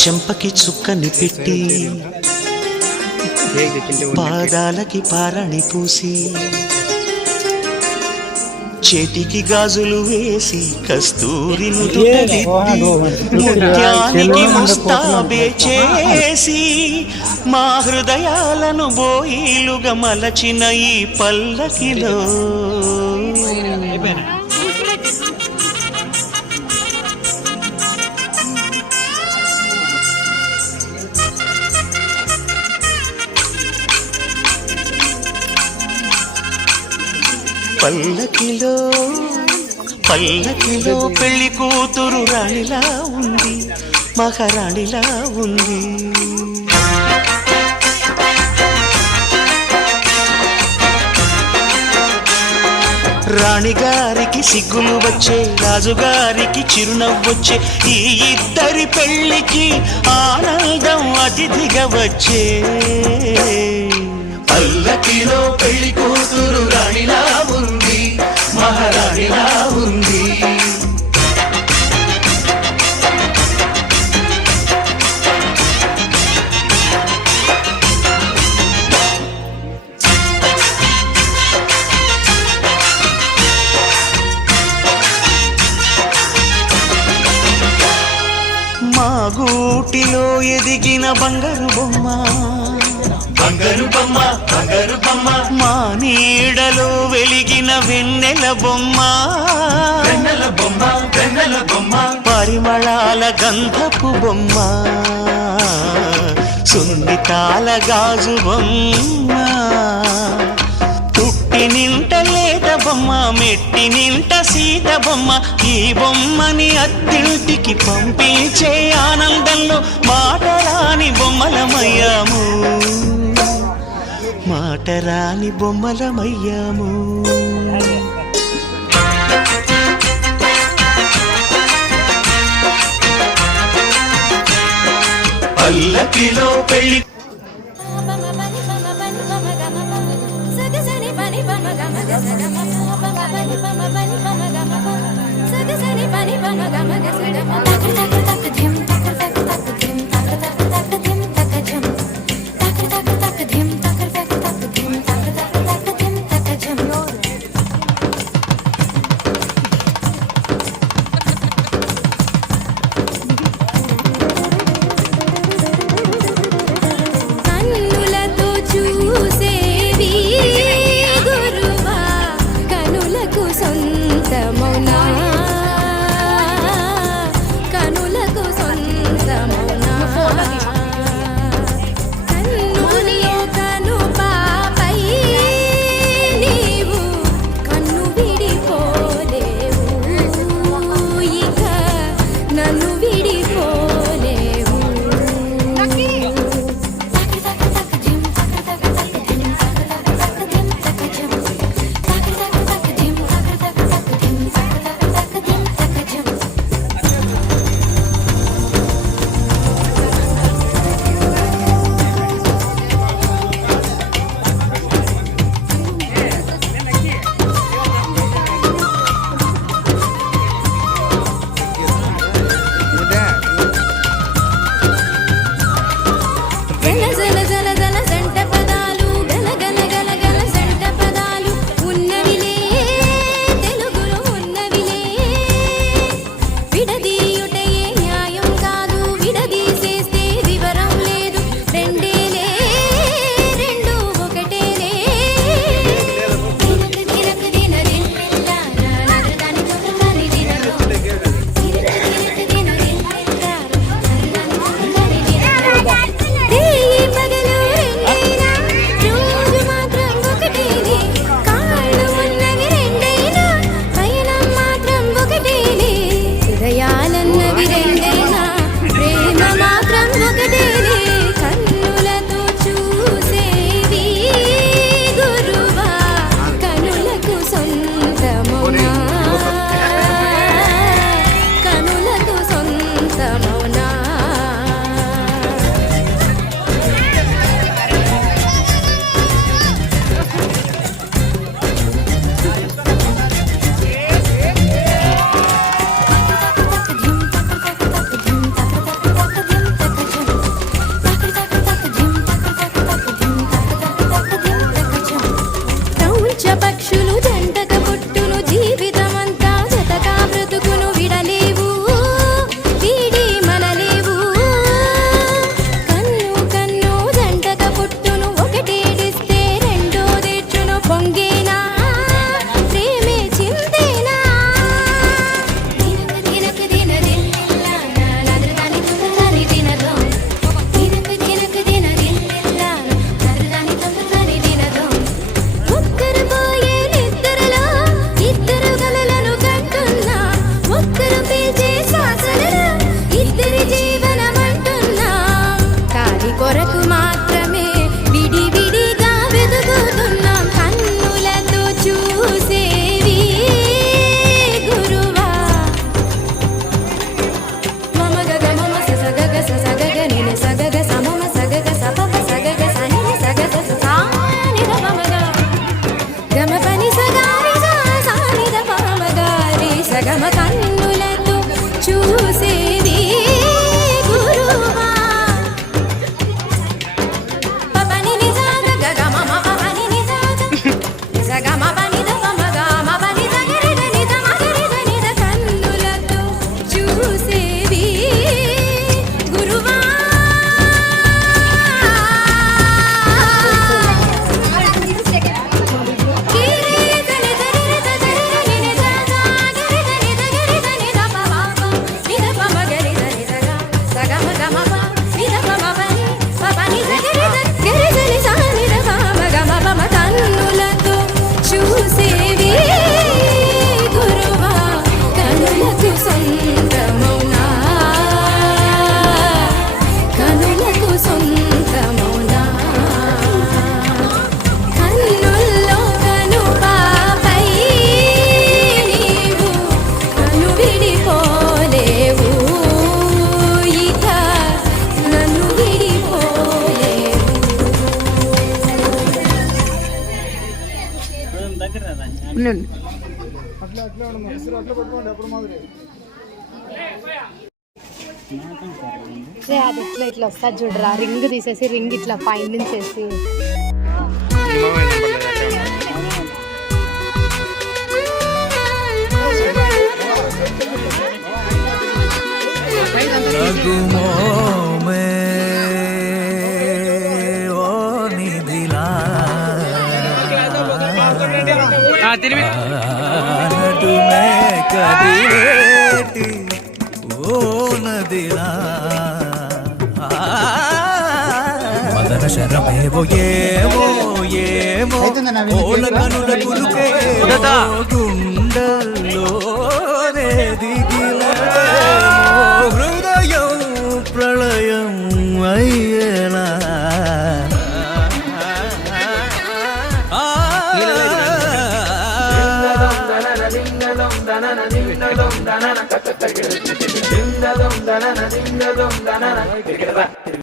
చెంపకి చుక్కని పెట్టి పాదాలకి పారణి పూసి చేతికి గాజులు వేసి కస్తూరి ముత్యానికి ముస్తాబే చేసి మా హృదయాలను బోయిలుగా మలచిన ఈ పల్లకిలో పల్లకిలో పల్లకిలో పెళ్లి కూతురు రాణిలా ఉంది, మహారాణిలా ఉంది. రాణిగారికి సిగ్గులు వచ్చే, రాజుగారికి చిరునవ్వొచ్చే, ఈ ఇద్దరి పెళ్లికి ఆనందం అతిథిగా వచ్చే. పల్లకిలో పెళ్లి కూతురు రాణిలా ఉంది, మహారాణిలా ఉంది. మా గూటిలో ఎదిగిన బంగారు బొమ్మ, బంగారు బొమ్మ, బంగారు బొమ్మ, మా నీడలో వెలిగిన వెన్నెల బొమ్మ, వెన్నెల బొమ్మ, వెన్నెల బొమ్మ, పరిమళాల గంధపు బొమ్మ, సున్నితాల గాజు బొమ్మ, పుట్టి నింట లేత బొమ్మ, మెట్టి నింట సీత బొమ్మ. ఈ బొమ్మని అత్తింటికి పంపించే ఆనందంలో మాటరాని బొమ్మలమయ్యాము, మాటరాని బొమ్మలమయ్యాము. పల్లకిలో పెళ్లి కనుల అది ఎట్లా ఇట్లా వస్తా చూడరా, రింగ్ తీసేసి రింగ్ ఇట్లా పైన నుంచి వేసి మదన శరమేవో ఏమో ఏమో కనుల కులుకే గుండెల్లో దిగిల హృదయం ప్రళయం అయ్యేలా దింగదం దనన